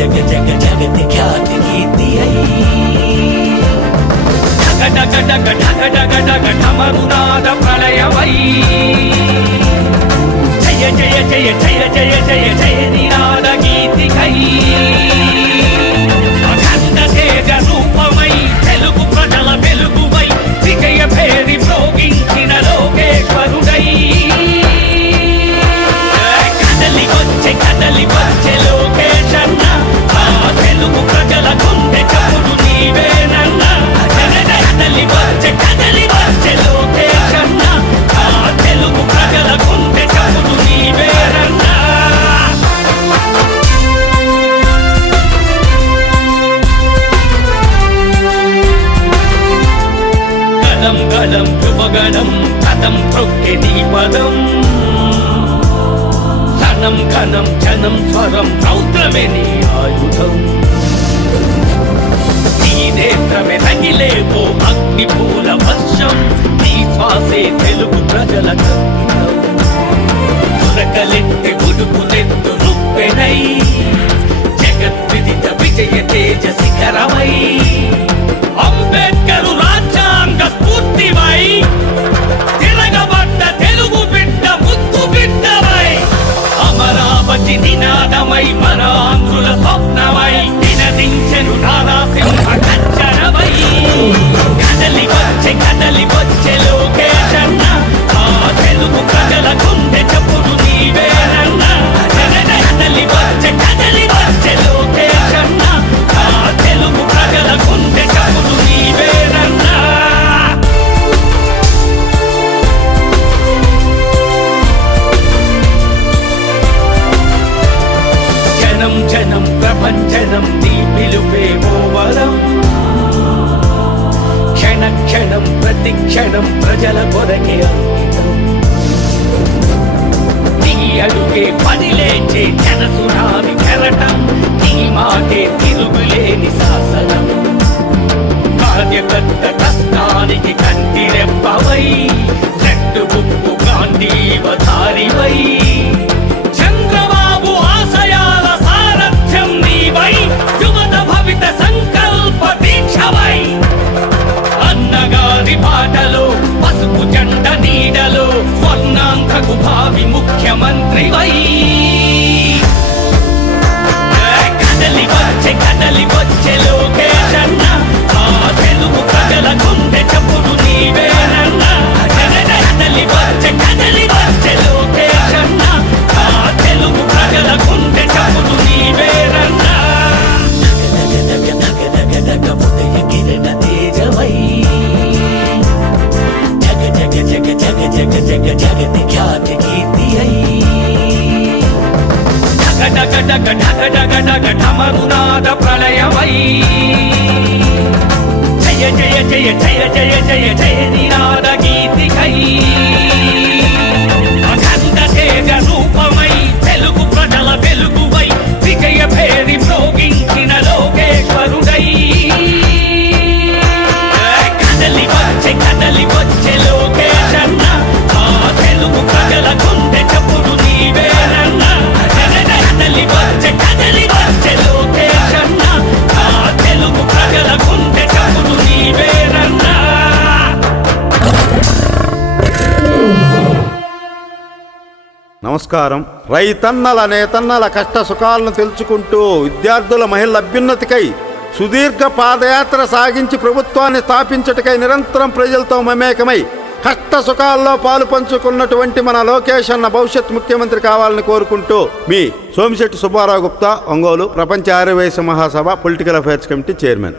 జగ జగ జగతి ఖ్యాతి కీర్తి డగ డగ డగ డగ డగ ఢమరునాద ప్రళయమై జయ జయ జయ జయ జయ జయ జయ నినాద గీతికై గలం గలం యువగణం కథం ప్రొక్కి నీ పదం. ధనం ఘనం జనం స్వరం రౌద్రమే నీ ఆయుధం. నీ నేత్రమే తగిలేవో అగ్ని పూల వర్షం. నీ శ్వాసే తెలుగు ప్రజల కంకితం తురకలెత్తి ఉడుకులెత్తు రుప్పెనై జగద్విదిత విజయ తేజ శిఖరమై. மரா క్షణం నీ పిలుపే వరం. క్షణ క్షణం ప్రతి క్షణం ప్రజల కొరకే అంకితం. నీ అడుగే పనిలేచే జన సునామి కెరటం. నీ మాటే తిరుగులేని శాసనం. స్వర్ణాంధ్రకు భావి ముఖ్యమంత్రివై. గడ గడ గడ గడ గడ ఢగ ఢమరునాద ప్రళయమై జయ జయ జయ జయ జయ జయ జయ నినాద గీతికై నమస్కారం. రైతన్నల నేతన్నల కష్ట సుఖాలను తెలుసుకుంటూ విద్యార్థుల మహిళల అభ్యున్నతికై సుదీర్ఘ పాదయాత్ర సాగించి ప్రభుత్వాన్ని స్థాపించటకై నిరంతరం ప్రజలతో మమేకమై కష్ట సుఖాల్లో పాలు పంచుకున్నటువంటి మన లోకేష్ అన్న భవిష్యత్ ముఖ్యమంత్రి కావాలని కోరుకుంటూ మీ సోమిశెట్టి సుబ్బారావు గుప్తా ఒంగోలు ప్రపంచ ఆర్యవేశ మహాసభ పొలిటికల్ అఫైర్స్ కమిటీ చైర్మన్.